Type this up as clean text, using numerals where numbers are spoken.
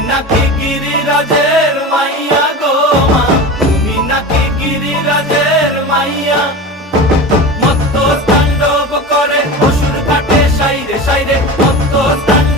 নাকি গিরিরাজের মাইয়া গো মা, তুমি নাকি গিরিরাজের মাইয়া। মত্ত তাণ্ডব করে অসুর কাটে সাইরে সাইরে, মত্ত তাণ্ডব